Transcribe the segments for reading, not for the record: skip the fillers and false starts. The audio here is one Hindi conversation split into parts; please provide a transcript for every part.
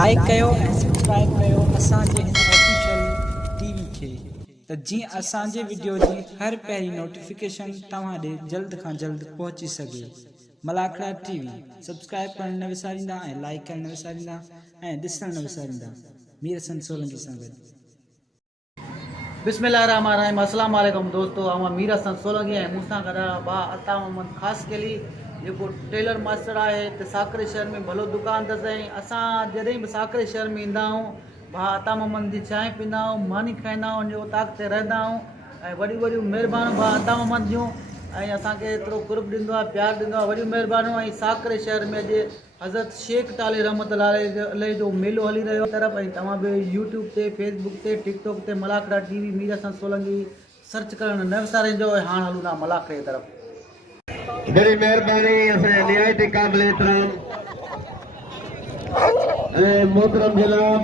लाइक कयो ऐं सब्सक्राइब कयो असांजे हिन ऑफिशियल टीवी खे त जीअं असांजे वीडियो जी हर पहिरीं नोटिफिकेशन तव्हां ॾे जल्द खां जल्द पहुची सघे। मलाखड़ा टीवी सब्सक्राइब करण न विसारींदा ऐं लाइक करण न विसारींदा ऐं ॾिसण न विसारींदा। मीर हसन सोलंकी सां गॾु। बिस्मिल्लाहिर्रहमानिर्रहीम। अस्सलाम वालेकुम दोस्तों, आउं मीर हसन सोलंकी ऐं मूंसां गॾु बा अता मोहम्मद ख़ासि केली जेको टेलर मास्टर आहे हिते साकरे शहर में भलो दुकान अथसि। ऐं असां जॾहिं बि साकरे शहर में ईंदा आहियूं भा अता मोहम्मद जी चांहि पींदा आहियूं, मानी खाईंदा आहियूं, उनजे उताक ते रहंदा आहियूं। ऐं वॾियूं वॾियूं महिरबानियूं भा अता मोहम्मद जूं, ऐं असांखे एतिरो कुर्ब ॾींदो आहे, प्यारु ॾींदो आहे, वॾियूं महिरबानियूं। ऐं साकरे शहर में अॼु हज़रत शेख ताले रहमतुल्लाह जो मेलो हली रहियो तरफ़। ऐं तव्हां बि यूट्यूब ते, फेसबुक ते, टिकटॉक ते मलाखड़ा टीवी मीर हसन सोलंकी सर्च करण न विसारिजो। ऐं हाणे हलूं था मलाखड़े तरफ़। बड़ी मेहरबानी असांजा निहायती क़ाबिल एहतराम मोहतरम जनाब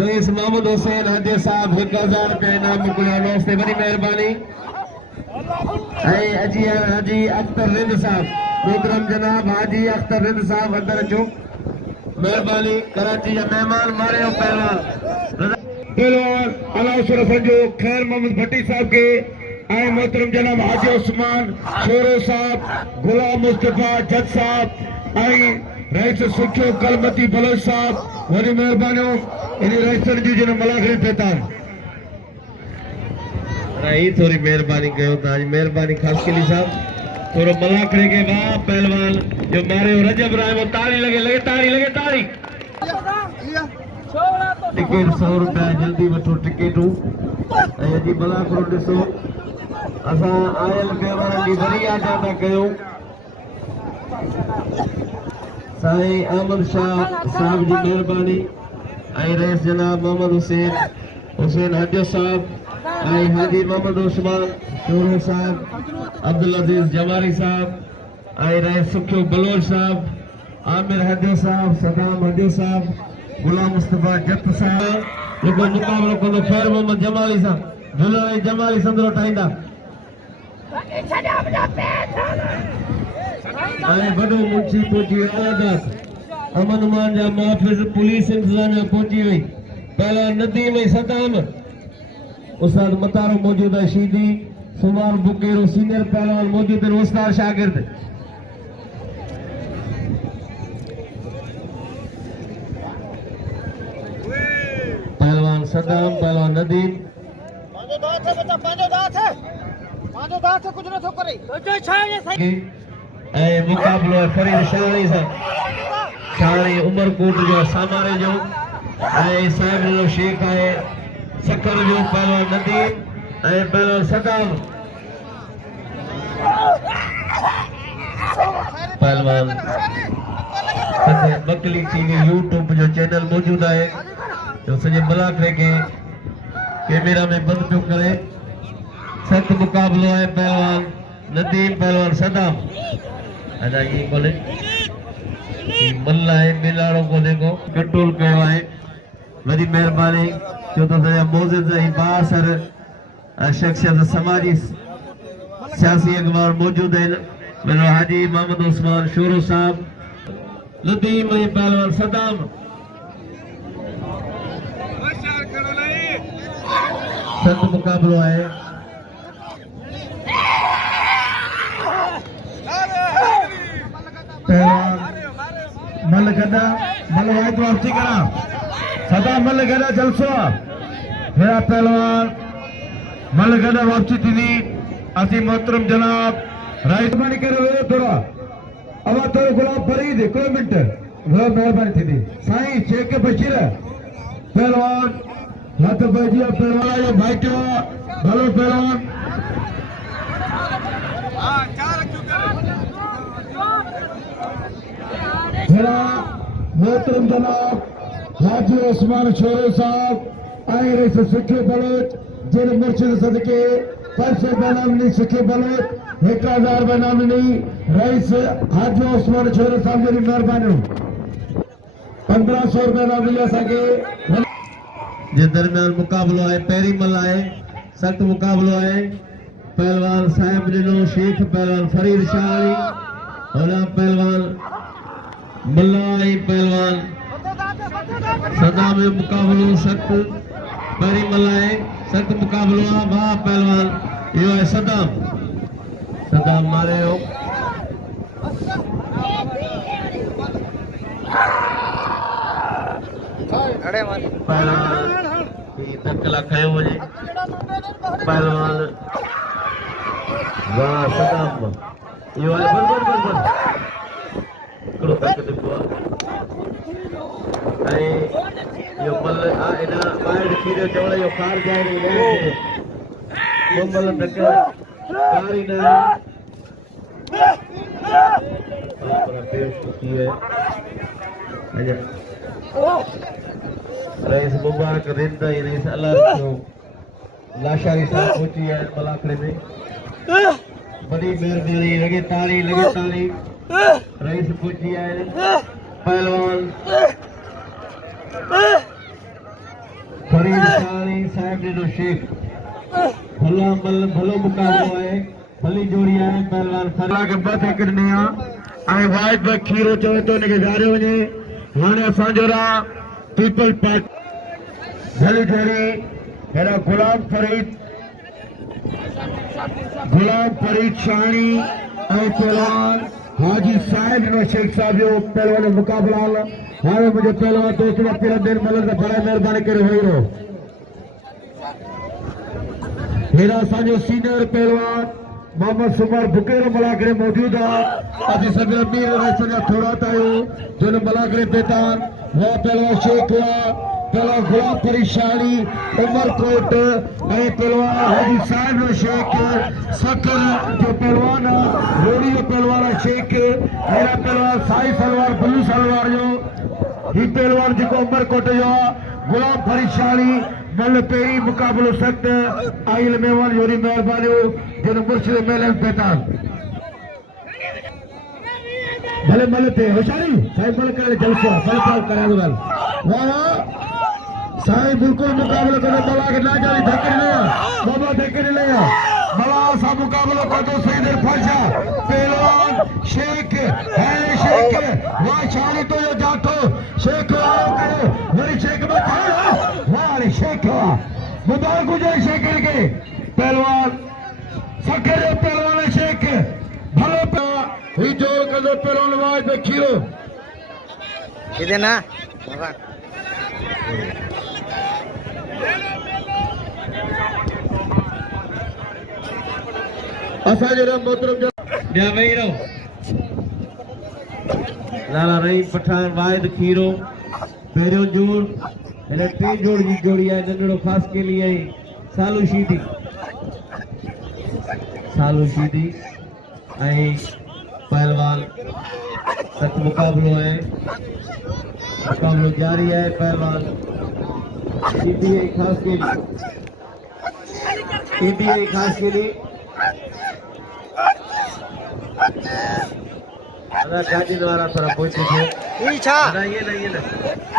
रईस मोहम्मद हुसैन हदी साहब 1000 रुपया इनाम मोकिलियो वास्ते वॾी महिरबानी। ऐं हाजी अख्तर रिंद साहब, मोहतरम जनाब हाजी अख्तर रिंद साहब अंदर अचो, महिरबानी। कराची जा महिमान मारियो पहलवान अलाउसर जो खैर मोहम्मद भट्टी साहब के ऐं मोहतरम जनाब हाजी उस्मान शोरो साहब, गुलाम मुस्तफा जज साहब ऐं रईस सुखियो कलमती बलोच साहब वॾी महिरबानियूं। इन रईसनि जूं जिन मलाखड़ी पेता ही थोड़ी मेहरबानी कयो था। मेहरबानी ख़ासि केली साहब थोड़ो मलाखड़े के वाह पहलवान जो मारियो रजब राय ताड़ी लगे ताड़ी टिकट 100 रुपया जल्दी वठो टिकटूं। ऐं अॼु मलाखड़ो ॾिसो असां आयल महिमाननि जी वरी अदा था कयूं। साईं अहमद शाह साहब जी महिरबानी ऐं रईस जनाब मोहम्मद हुसैन हज साहब ऐं हाजी मोहम्मद उस्मान शोरो साहब, अब्दुल अजीज जमाली साहब ऐं रईस सुखियो बलोच साहब, आमिर हदियो साहब, सदाम हदियो साहब, गुलाम मुस्तफा जत साहब। जेको मुक़ाबिलो कंदो खैर मोहम्मद जमाली साहब झूलण जमाली संदरो ठाहींदा ऐं वॾो मुंशी पहुची वियो अमन उमान जा मुहाफ़िज़ पुलिस इंतजामिया पहुची वई। पहला नदीम ऐं सदाम उस्ताद मतारो मौजूद है, शीदी सुमान बुकेरो सीनियर पहलवान मौजूद है, उस्ताद शागिर्द। पहलवान सदाम, पहलवान नदीम ऐं मुक़ाबिलो है फरीद शाहणी सां, शाहणी उमरकोट जो सामारे जो ऐं साहिब जो शेख है सखर जो पहलवान नदीम ऐं पहलवान सदाम। पहलवान बकली टीवी यूट्यूब जो चैनल मौजूद है जो सॼे मलाखड़े के कैमरा में बंद पियो करे। सख्त मुक़ाबिलो है पहलवान नदीम पहलवान सदाम। अदा ये बोले मल्ला है मिलाड़ो को देखो कंट्रोल कयो है, वॾी महिरबानी। जो तो मोज़िज़ ऐं बासर शख्सियत समाजी सियासी अगवार मौजूद आहिनि। मेरा हाजी मोहम्मद उस्मान शोरो साहब, नदीम ऐं पहलवान सदाम। सख्त मुक़ाबिलो आहे। पहलवान मल गदा मल वाइट वापसी करा सदा मल गदा जलसो मेरा पहलवान मल गदा वापसी थी। असी मोहतरम जनाब राइट बनी करे थोड़ा अब थोड़ा गुलाब फरीद हिकिड़ो मिनट बहुत मेहरबानी थी। साईं शेख बशीर पहलवान हथ पइजी पहलवान जो भाइटियो भलो पहलवान मोहतरम जनाब हाजी उस्मान शोरो साहब ऐं रईस सुखियो बलोच जिन मुर्शिद सदके 500 बेनामनी सुखियो बलोच 1000 बेनामनी रईस हाजी उस्मान शोरो साहब जी महिरबानी। 1500 रुपया नामनी असांखे जे दरमियान मुक़ाबिलो है। पहिरीं मल है सख्त मुक़ाबिलो है। पहलवान साहिब ॾिनो शेख पहलवान फरीद शाहणी और पहलवान मल्ला पहलवान सदाम जो मुकाबलो सख्त पहरी मल्हाए सख्त मुकाबलो आहे वाह पहलवान इहो आहे सदाम मारे हो पहलवान धकला खयो वञे पहलवान वाह सदाम इहो आहे बराबरि हिकिड़ो तक ॾिबो आहे ऐं इहो मल इन ॿाहिरि खीरियो चवण इहो कार जाए मल तक कार ई न रईस मुबारक रिंद रईस अल्लाह रखो लाशारी साहब पहुंची है मलाखड़े में बड़ी मेहरबानी लगे ताली रईस पहुंची है पहलवान फरीद सानी साहब ने शेख भलो मुकाबलो है भली जोड़ी है पहलवान फरीद के बत एकड़ने आई वाइट पे खीरो चवे तो ने के जारे वने हाने असांजो रा पीपल पार्टी भली जोड़ी हेरा गुलाम फरीद शानी ऐं पहलवान हाजी साहिब नो शेख साहब जो पहलवान मुकाबला हाणे मुझे पहलवान दोस्त वकील दिन मलक बड़ा मेहरबानी करे होई रो हेरा असांजो सीनियर पहलवान मोहम्मद सुमर बुकेरो मलाकरे मौजूद है अभी सभी अमीर रसना थोड़ा तायो जो मलाकरे बेतान वो पहलवान शेख पहला गुलाम परेशानी उमरकोट पहलवान हाजी साहब शेख सकर जो पहलवान रोड़ी जो पहलवान शेख मेरा पहलवान साई सलवार ब्लू सलवार जो ही पहलवान जो उमरकोट जो गुलाम परेशानी मल पेरी मुकाबलो सख्त आइल मेहमान जोरी मेहरबानी जो मुर्शिद मेलन पैतान भले मल पे होशारी साई मल करे जलसा फल करा दो वाह साई बिल्कुल मुकाबला करे बला के ना जारी धक्के नहीं बाबा धक्के नहीं लिया बला सा मुकाबला कर दो सईद फाशा पहलवान शेख है शेख वाह शानी तो यो जातो शेख आओ करे वरी शेख में वाह शेख मुबारक हो जाए शेख के पहलवान सकर पहलवान शेख भलो पे ही जोर कर दो पहलवान वाह पे खीरो किदे ना बाबा असांजो मोहतरम ॿिया वेही रहो लाला रहीम पठान वाहिद खीरो पहिरियों जोड़ हिन टे जोड़ जी जोड़ी आहे नंढड़ो ख़ासि के लिए सालू शीदी ऐं पहलवान सख्त मुकाबलो है मुकाबलो जारी है पहलवान शीदी खास के लिए अदा गाड़ी द्वारा थोड़ा पहुंचे थे अदा ये ना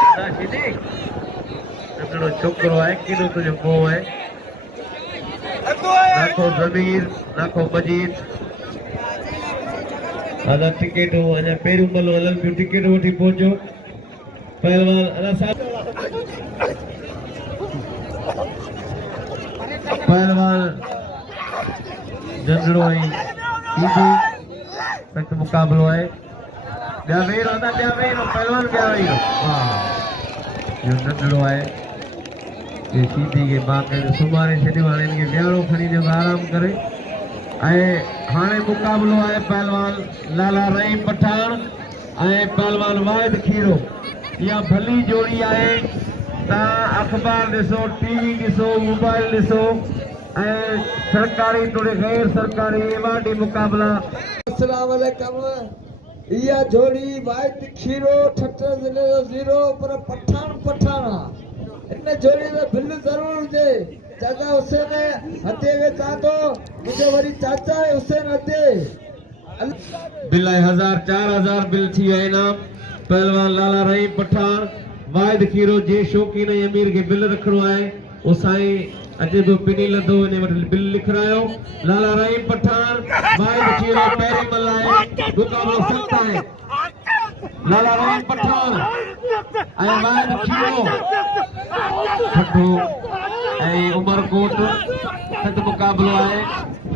अदा शीदी नंढड़ो छोकरो है किनो तुझो मोह है नाखो ज़मीर नाखो मजीद अदा टिकट अञा पहिरियों मलो हलन पियो टिकट वठी पहुचो पहलवान अदा साहब पहलवान नंढड़ो ऐं ईदी सख्त मुकाबलो है ॿिया वेही रहो पहलवान ॿिया वेही रहो वाह इहो नंढड़ो आहे ये सीधी के बाक़ी सुमारे छॾियो हाणे हिनखे विहारो खणी ॾियो आराम करे ऐं हाणे मुकाबलो आहे पहलवान लाला रहीम पठान ऐं पहलवान वाहिद खीरो इहा भली जोड़ी आहे तव्हां अख़बार ॾिसो टीवी ॾिसो मोबाइल ॾिसो ऐं सरकारी थोड़े गैर सरकारी एवार्डी मुकाबला अस्सलाम वालेकुम इहा जोड़ी वाहिद खीरो ठट्टर ज़िले जो ज़ीरो पर पठान इन जोड़ी जो बिल ज़रूर हुजे चाचा हुसैन हथे वेचा तो मुझे वरी चाचा हुसैन हथे बिल 1000-4000 बिल थी है इनाम पहलवान लाला रहीम पठान वाहिद खीरो जे शौकीन अमीर के बिल रखणो आहे ओ साईं अजे बि पिनी लदो ने वटि बिल लिखरायो लाला रहीम पठान वाहिद खीरो पहिरीं मल्हाए मुकाबलो सख्त आहे लाला रहीम पठान ऐं वाहिद खीरो ठठो ऐं उमरकोट सत मुक़ाबिलो आहे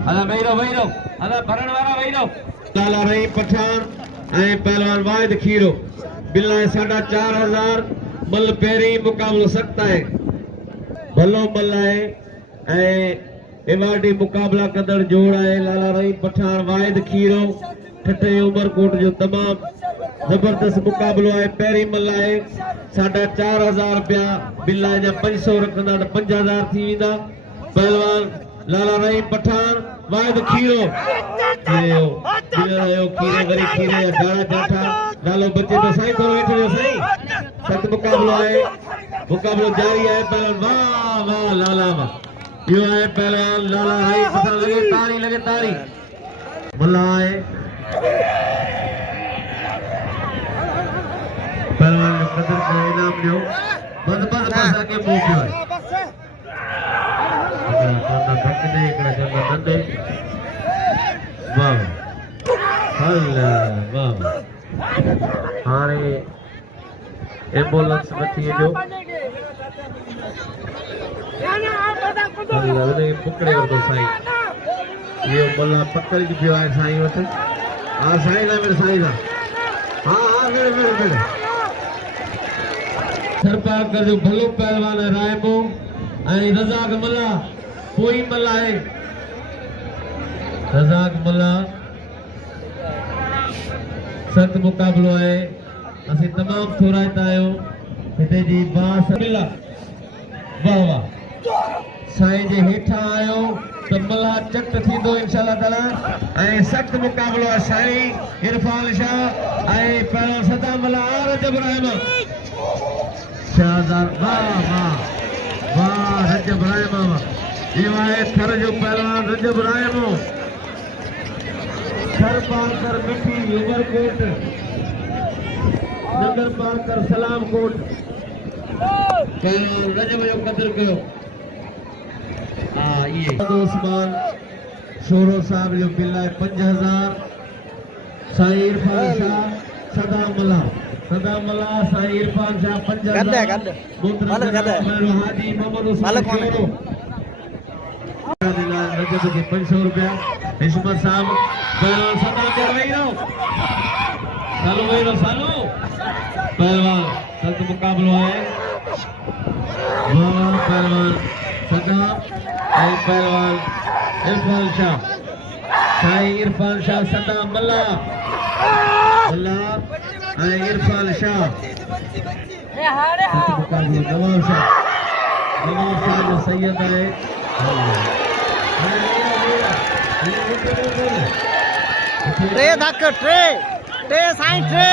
हला वेही रहो हला भरण वारा वेही रहो लाला रही पठान ऐं पहलवान वाहिद खीरो बिल आहे 4,500 मल पहिरीं मुक़ाबिलो सख़्तु आहे भलो मल आहे ऐं एवार्डी मुक़ाबिला कंदड़ जोड़ आहे लाला रही पठान वाहिद खीरो ठठे उमरकोट जो तमामु जबरदस्त मुक़ाबिलो आहे पहिरीं मल आहे 4,500 रुपया बिल आहे जा 500 रखंदा त 5,000 थी वेंदा पहलवान लाला रही पठान वाहिद खीरो खीरे वरी खीरे गाड़ा जाठा नालो बचे तो साईं थोरो वेठो जो साईं सख़्तु मुक़ाबिलो आहे मुक़ाबिलो जारी आहे पहलवान वाह वाह लाला वाह इहो आहे पहलवान लाला रही पठान लगे ताड़ी मल्ला आहे पहलवान जो कदर का इनाम ॾियो बस आगे मोकिलियो आहे धकने हिकिड़ा चवंदा नंढे वाह हला वाह हाणे एम्बुलेंस वठी अचो उनखे पकड़े वठो साईं इहो मल्ला पकड़ी पियो आहे साईं वटि हा साईं लाइ मिल साईं लाइ हा मिल सरपार कर जो भलो पहलवान है रायमो ऐं रज़ाक मल्ला पोई मल्ला आहे रज़ाक मल्ला सख़्तु मुक़ाबिलो आहे असीं तमामु थोराइता आहियूं हिते जी बास मिला वाह वाह साईं जे हेठां आयो त मल्ला चट थींदो इंशाअल्लाह ताला ऐं सख़्तु मुक़ाबिलो आहे साईं इरफान शाह ऐं पहिरियों सदा मल्ला रजब रहमा शाहज़ार वाह वाह वाह रजब रहमा वाह इहो आहे थर जो पहलवान रजब रहमो थर पार कर मिठी उमरकोट नगर पार कर सलाम कोट पहलवान रजब जो कदर कयो ये उस्मान शोरो साहब जो बिल है 5,000 साईं इरफान शाह सदा मला साईं इरफान शाह 5,000 हाजी मोहम्मद उस्मान रजब के 500 रुपया हिस्मत साहब पहलवान सदा कर वही रहो सालो पहलवान सख्त मुकाबलो है वाह पहलवान सदा ऐं पहलवान इरफान शाह साईं इरफान शाह सदा मल्ला ऐं इरफान शाह मुकाबलो नवाब शाह जो सैयद है ट्रे धक ट्रे साईं ट्रे